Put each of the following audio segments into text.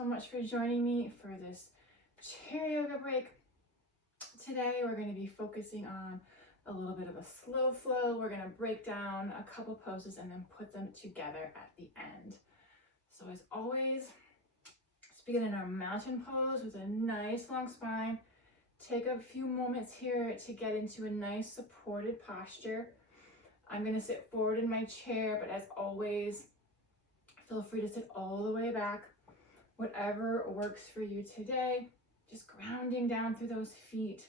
so much for joining me for this chair yoga break. Today we're going to be focusing on a little bit of a slow flow. We're going to break down a couple poses and then put them together at the end. So as always, let's begin in our mountain pose with a nice long spine. Take a few moments here to get into a nice supported posture. I'm going to sit forward in my chair, but as always, feel free to sit all the way back. Whatever works for you today. Just grounding down through those feet,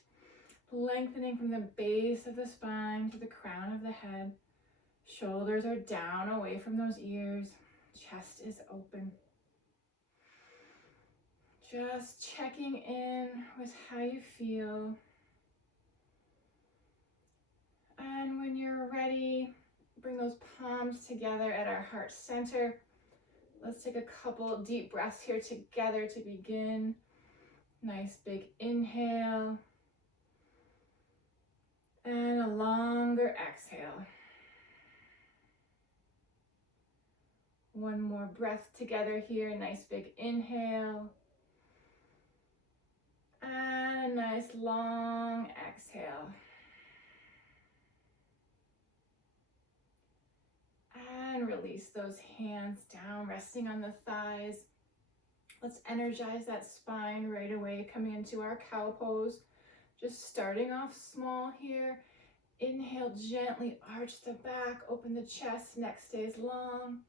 lengthening from the base of the spine to the crown of the head. Shoulders are down away from those ears. Chest is open. Just checking in with how you feel. And when you're ready, bring those palms together at our heart center. Let's take a couple deep breaths here together to begin. Nice big inhale. And a longer exhale. One more breath together here. Nice big inhale. And a nice long exhale. And release those hands down, resting on the thighs. Let's energize that spine right away, coming into our cow pose. Just starting off small here. Inhale, gently arch the back, open the chest, neck stays long.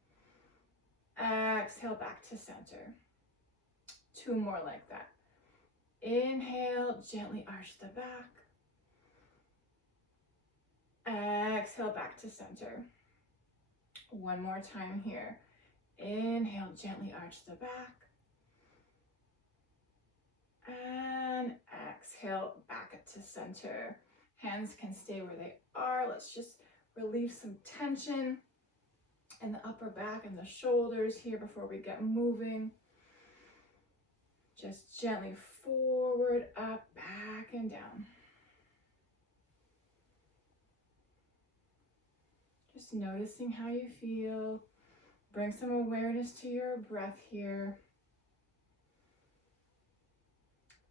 Exhale, back to center. Two more like that. Inhale, gently arch the back. Exhale, back to center. One more time here. Inhale, gently arch the back. And exhale, back to center. Hands can stay where they are. Let's just relieve some tension in the upper back and the shoulders here before we get moving. Just gently forward, up, back, and down. Just noticing how you feel. Bring some awareness to your breath here.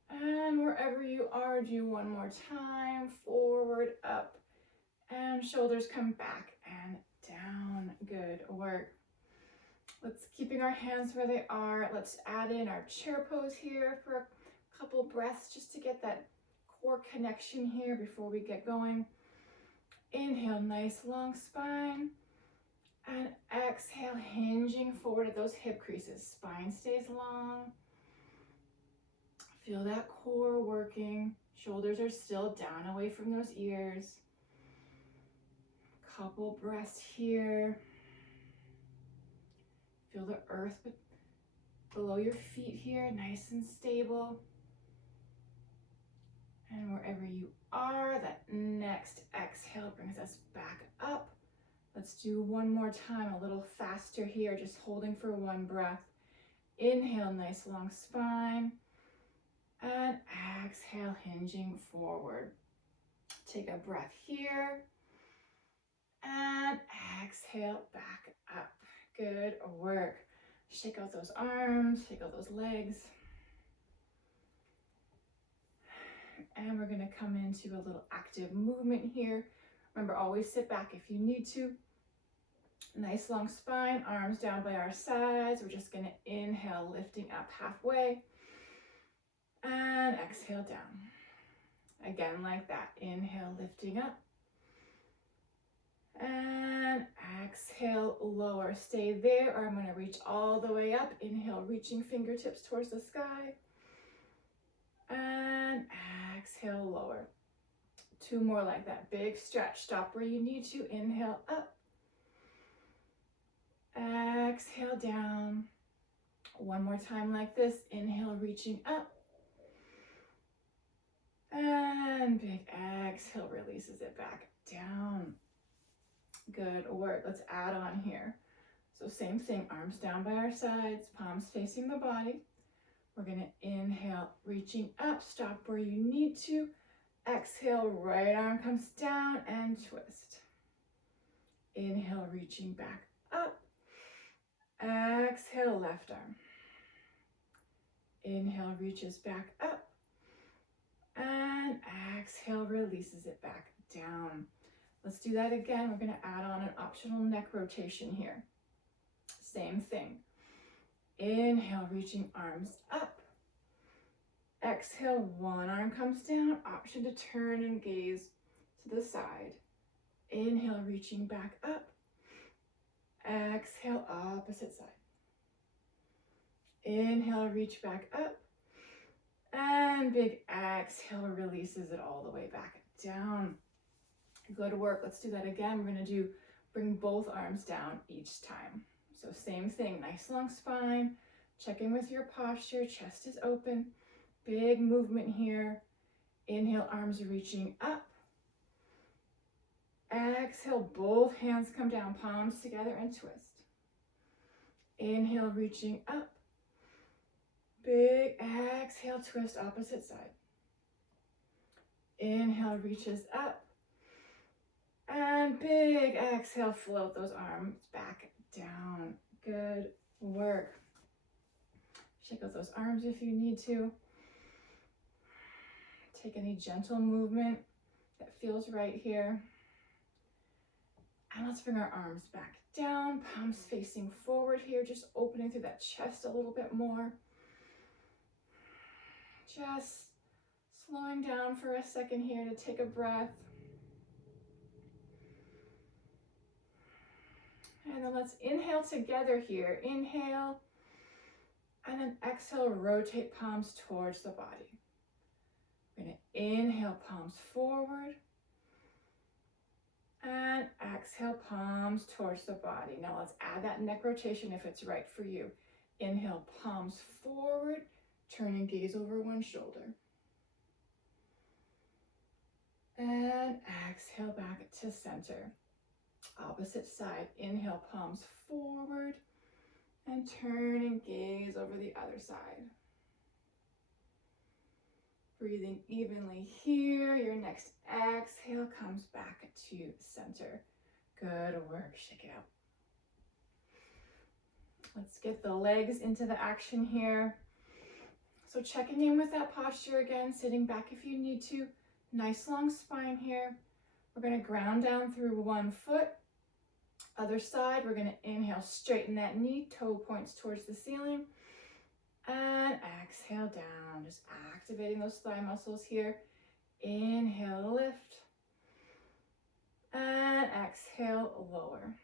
And wherever you are, do one more time. Forward, up, and shoulders come back and down. Good work. Let's keeping our hands where they are. Let's add in our chair pose here for a couple breaths just to get that core connection here before we get going. Inhale, nice long spine. And exhale, hinging forward at those hip creases. Spine stays long. Feel that core working. Shoulders are still down away from those ears. Couple breaths here. Feel the earth below your feet here, nice and stable. And wherever you are, that next exhale brings us back up. Let's do one more time, a little faster here, just holding for one breath. Inhale, nice long spine. And exhale, hinging forward. Take a breath here. And exhale, back up. Good work. Shake out those arms, shake out those legs. And we're going to come into a little active movement here. Remember, always sit back if you need to. Nice long spine, arms down by our sides. We're just going to inhale, lifting up halfway. And exhale down. Again, like that. Inhale, lifting up. And exhale, lower. Stay there, or I'm going to reach all the way up. Inhale, reaching fingertips towards the sky. And exhale, lower. Two more like that. Big stretch. Stop where you need to. Inhale, up. Exhale, down. One more time like this. Inhale, reaching up. And big exhale releases it back down. Good work. Let's add on here. So same thing, arms down by our sides, palms facing the body. We're going to inhale, reaching up, stop where you need to. Exhale, right arm comes down and twist. Inhale, reaching back up. Exhale, left arm. Inhale, reaches back up. And exhale, releases it back down. Let's do that again. We're going to add on an optional neck rotation here. Same thing. Inhale, reaching arms up. Exhale, one arm comes down. Option to turn and gaze to the side. Inhale, reaching back up. Exhale, opposite side. Inhale, reach back up. And big exhale releases it all the way back down. Good work. Let's do that again. We're going to bring both arms down each time. So same thing, nice long spine. Check in with your posture. Chest is open. Big movement here. Inhale, arms reaching up. Exhale, both hands come down, palms together and twist. Inhale, reaching up. Big exhale, twist opposite side. Inhale, reaches up. And big exhale, float those arms back down. Good work. Shake out those arms if you need to. Take any gentle movement that feels right here. And let's bring our arms back down, palms facing forward here, just opening through that chest a little bit more. Just slowing down for a second here to take a breath. And then let's inhale together here. Inhale, and then exhale, rotate palms towards the body. We're going to inhale, palms forward. And exhale, palms towards the body. Now let's add that neck rotation if it's right for you. Inhale, palms forward. Turn and gaze over one shoulder. And exhale back to center. Opposite side. Inhale, palms forward. And turn and gaze over the other side. Breathing evenly here. Your next exhale comes back to center. Good work. Shake it out. Let's get the legs into the action here. So checking in with that posture again, sitting back if you need to. Nice long spine here. We're going to ground down through one foot. Other side, we're going to inhale, straighten that knee, toe points towards the ceiling. And exhale down, just activating those thigh muscles here. Inhale, lift. And exhale, lower.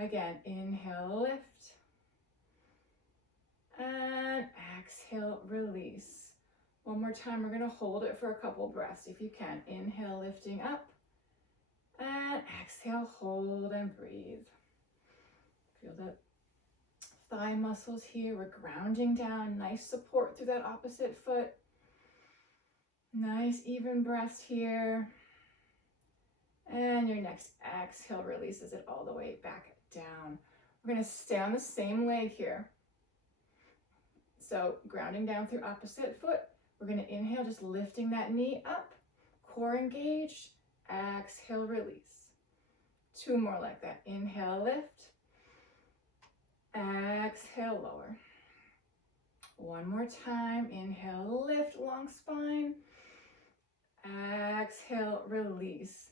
Again, inhale, lift. And exhale, release. One more time, we're going to hold it for a couple breaths if you can. Inhale, lifting up. And exhale, hold and breathe. Feel that thigh muscles here. We're grounding down. Nice support through that opposite foot. Nice even breaths here. And your next exhale releases it all the way back down. We're going to stay on the same leg here. So grounding down through opposite foot. We're going to inhale, just lifting that knee up. Core engaged. Exhale, release. Two more like that. Inhale, lift. Exhale, lower. One more time. Inhale, lift, long spine. Exhale, release.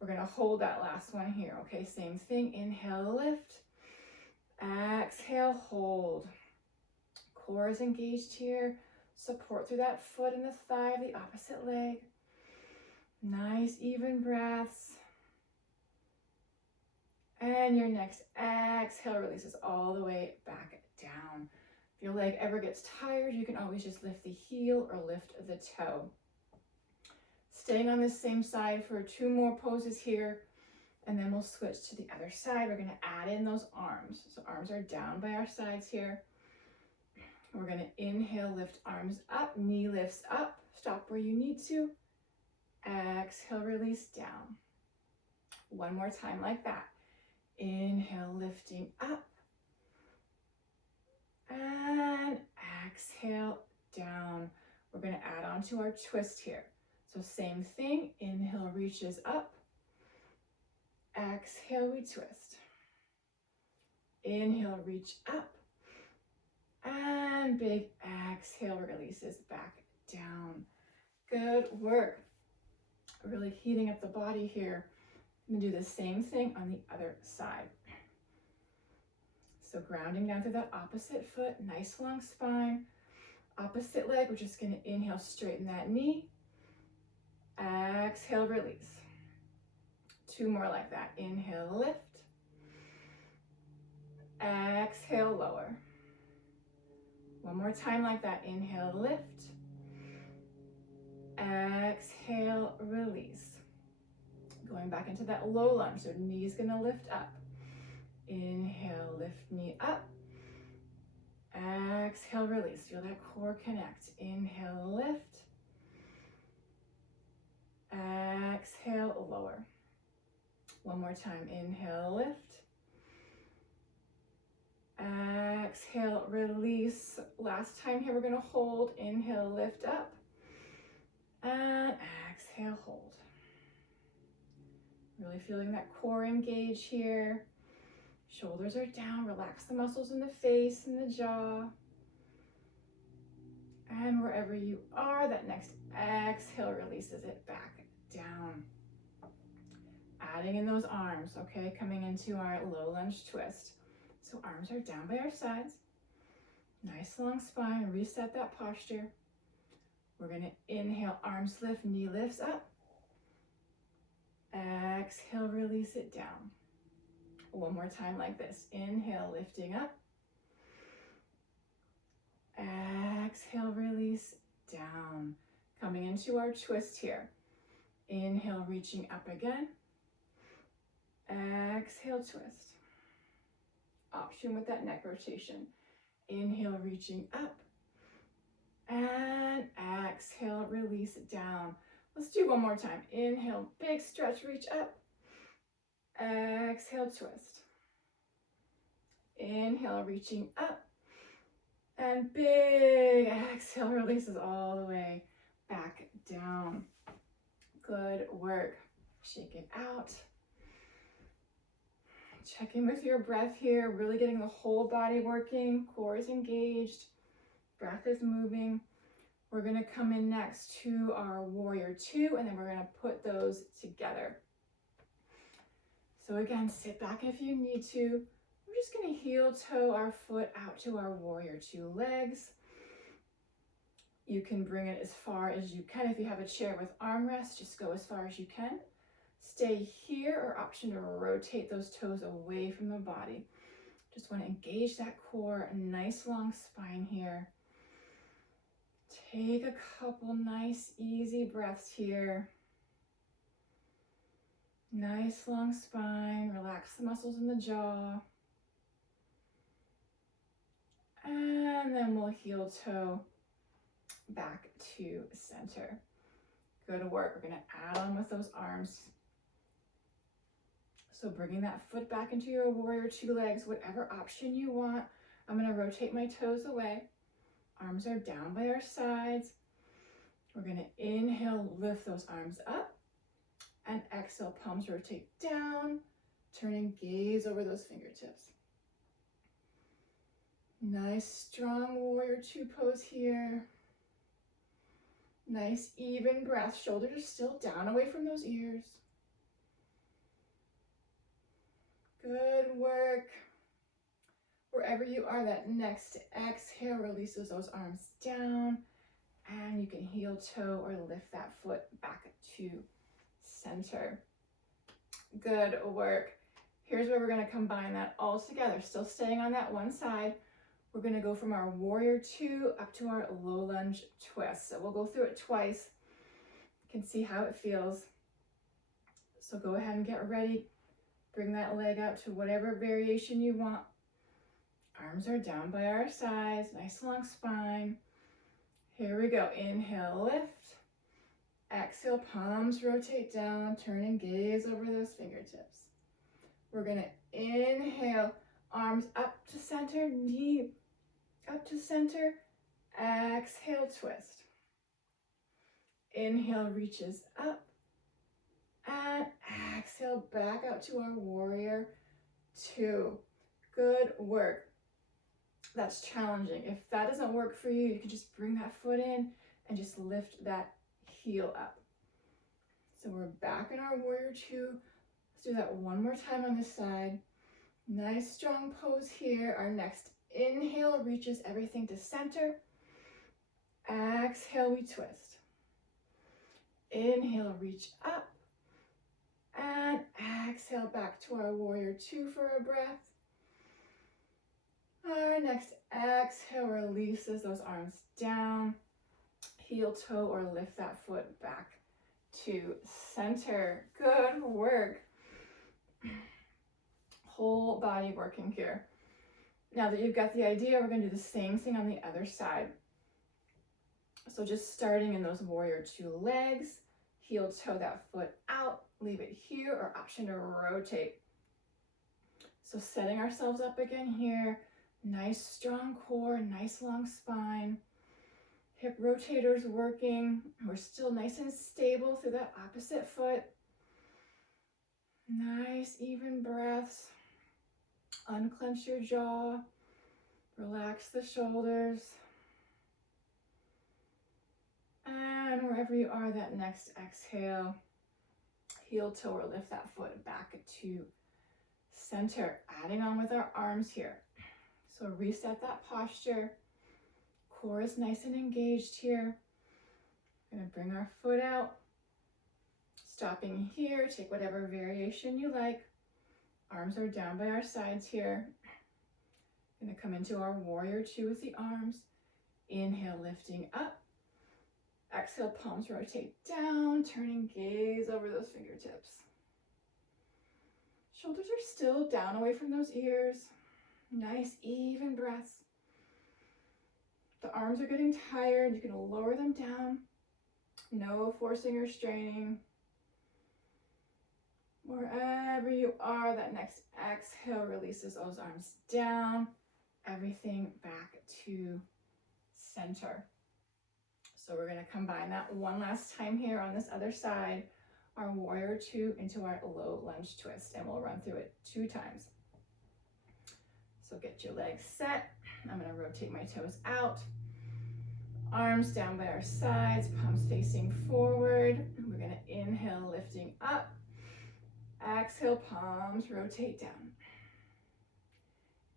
We're going to hold that last one here. Okay, same thing. Inhale, lift. Exhale, hold. Core is engaged here. Support through that foot and the thigh of the opposite leg. Nice even breaths. And your next exhale releases all the way back down. If your leg ever gets tired, you can always just lift the heel or lift the toe. Staying on this same side for two more poses here, and then we'll switch to the other side. We're going to add in those arms. So arms are down by our sides here. We're going to inhale, lift arms up, knee lifts up. Stop where you need to. Exhale, release down. One more time like that. Inhale, lifting up. And exhale, down. We're going to add on to our twist here. So same thing. Inhale, reaches up. Exhale, we twist. Inhale, reach up. And And big exhale releases back down. Good work. Really heating up the body here. I'm gonna do the same thing on the other side. So grounding down through that opposite foot, nice long spine. Opposite leg, we're just gonna inhale, straighten that knee. Exhale, release. 2 more like that. Inhale, lift. Exhale, lower. 1 more time like that. Inhale, lift. Exhale, release. Going back into that low lunge, so knee's gonna lift up. Inhale, lift knee up. Exhale, release. Feel that core connect. Inhale, lift. Exhale, lower. 1 more time. Inhale, lift. Exhale, release. Last time here, we're gonna hold. Inhale, lift up. And exhale, hold. Really feeling that core engage here. Shoulders are down. Relax the muscles in the face and the jaw. And wherever you are, that next exhale releases it back down. Adding in those arms, okay? Coming into our low lunge twist. So arms are down by our sides. Nice long spine. Reset that posture. We're going to inhale, arms lift, knee lifts up. Exhale, release it down. 1 more time like this. Inhale, lifting up. Exhale, release down. Coming into our twist here. Inhale, reaching up again. Exhale, twist. Option with that neck rotation. Inhale, reaching up. And exhale, release it down. Let's do 1 more time. Inhale, big stretch, reach up. Exhale, twist. Inhale, reaching up. And big exhale releases all the way back down. Good work. Shake it out. Check in with your breath here, really getting the whole body working. Core is engaged. Breath is moving. We're going to come in next to our warrior 2, and then we're going to put those together. So again, sit back if you need to. We're just going to heel toe our foot out to our warrior 2 legs. You can bring it as far as you can. If you have a chair with armrests, just go as far as you can. Stay here, or option to rotate those toes away from the body. Just want to engage that core, a nice long spine here. Take a couple nice easy breaths here. Nice long spine, relax the muscles in the jaw. And then we'll heel toe back to center. Good work. We're going to add on with those arms. So bringing that foot back into your warrior 2 legs, whatever option you want. I'm going to rotate my toes away. Arms are down by our sides. We're going to inhale, lift those arms up. And exhale, palms rotate down. Turning gaze over those fingertips. Nice strong warrior 2 pose here. Nice even breath. Shoulders are still down away from those ears. Good work. Wherever you are, that next exhale releases those arms down, and you can heel toe or lift that foot back to center. Good work. Here's where we're going to combine that all together. Still staying on that one side. We're going to go from our warrior 2 up to our low lunge twist. So we'll go through it twice. You can see how it feels. So go ahead and get ready. Bring that leg out to whatever variation you want. Arms are down by our sides. Nice long spine. Here we go. Inhale, lift. Exhale, palms rotate down. Turn and gaze over those fingertips. We're going to inhale, arms up to center, knee up to center. Exhale, twist. Inhale, reaches up. And exhale, back out to our warrior 2. Good work. that's challenging. If that doesn't work for you, you can just bring that foot in and just lift that heel up. So we're back in our warrior two. Let's do that one more time on this side. Nice strong pose here. Our next inhale reaches everything to center. Exhale, we twist. Inhale, reach up. And exhale back to our warrior two for a breath. Our next exhale releases those arms down. Heel toe or lift that foot back to center. Good work. Whole body working here. Now that you've got the idea, we're going to do the same thing on the other side. So just starting in those warrior two legs, heel toe that foot out, leave it here, or option to rotate. So setting ourselves up again here, nice strong core, nice long spine, hip rotators working. We're still nice and stable through that opposite foot. Nice even breaths. Unclench your jaw, relax the shoulders. And wherever you are, that next exhale, heel toe or lift that foot back to center, adding on with our arms here. So reset that posture. Core is nice and engaged here. Gonna bring our foot out. Stopping here, take whatever variation you like. Arms are down by our sides here. Gonna come into our warrior two with the arms. Inhale, lifting up. Exhale, palms rotate down, turning gaze over those fingertips. Shoulders are still down away from those ears. Nice, even breaths. The arms are getting tired. You can lower them down. No forcing or straining. Wherever you are, that next exhale releases those arms down. Everything back to center. So we're going to combine that one last time here on this other side, our warrior two into our low lunge twist, and we'll run through it 2 times. So get your legs set. I'm going to rotate my toes out. Arms down by our sides, palms facing forward. We're going to inhale, lifting up. Exhale, palms rotate down.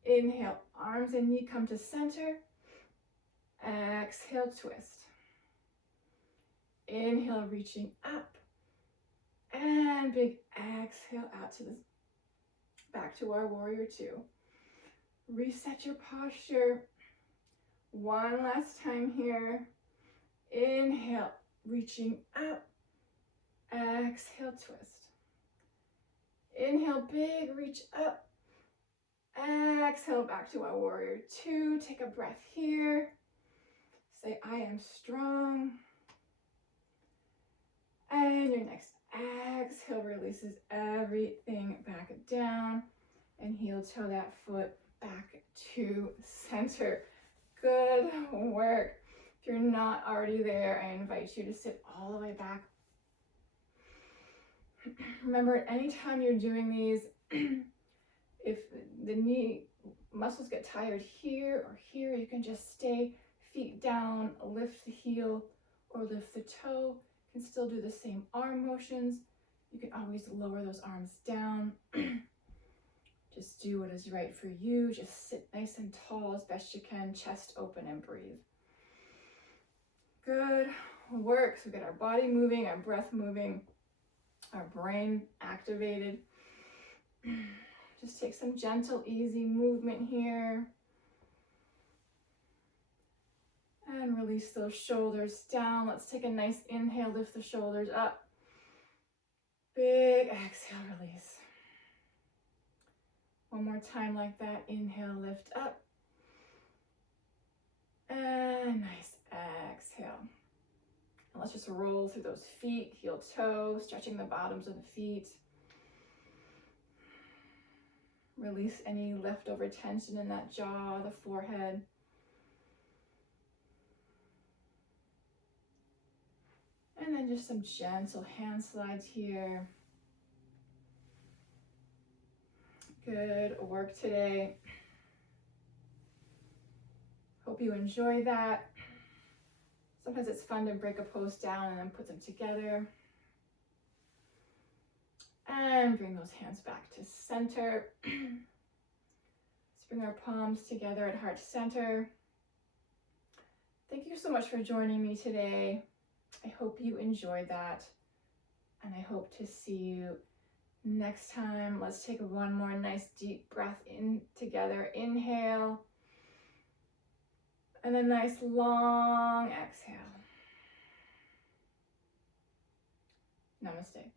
Inhale, arms and knee come to center. Exhale, twist. Inhale, reaching up. And big exhale out to the back to our warrior two. Reset your posture. One last time here. Inhale, reaching up. Exhale, twist. Inhale, big reach up. Exhale, back to our warrior two. Take a breath here. Say, I am strong. And your next exhale releases everything back down. And heel toe that foot back to center. Good work. If you're not already there, I invite you to sit all the way back. Remember, anytime you're doing these, if the knee muscles get tired here or here, you can just stay feet down, lift the heel or lift the toe. You can still do the same arm motions. You can always lower those arms down. Just do what is right for you. Just sit nice and tall as best you can, chest open and breathe. Good work. So we get our body moving, our breath moving, our brain activated. Just take some gentle, easy movement here. And release those shoulders down. Let's take a nice inhale, lift the shoulders up. Big exhale, release. One more time like that. Inhale, lift up. And nice exhale. And let's just roll through those feet, heel toe, stretching the bottoms of the feet. Release any leftover tension in that jaw, the forehead. And then just some gentle hand slides here. Good work today. Hope you enjoy that. Sometimes it's fun to break a pose down and then put them together. And bring those hands back to center. Let's bring our palms together at heart center. Thank you so much for joining me today. I hope you enjoyed that. And I hope to see you next time. Let's take one more nice deep breath in together. Inhale. And a nice long exhale. Namaste.